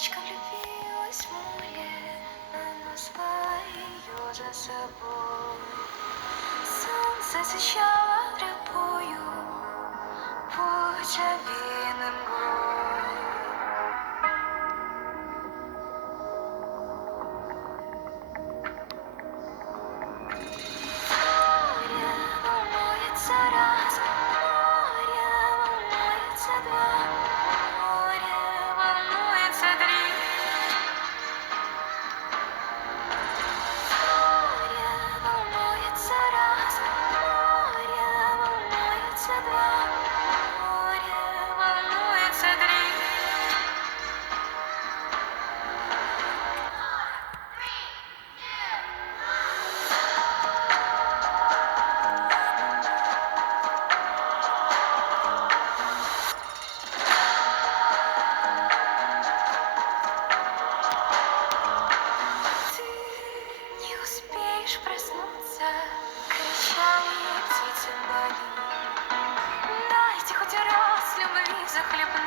девочка влюбилась в море, она звала ее за собой. Солнце освещало тропою путь овеянным мглой. Море волнуется раз, море волнуется два, море волнуется три. Море волнуется раз, море волнуется два, море волнуется три. Ты не успеешь проснуться, кричали птицы вдали. Дайте хоть раз любви захлебнуться.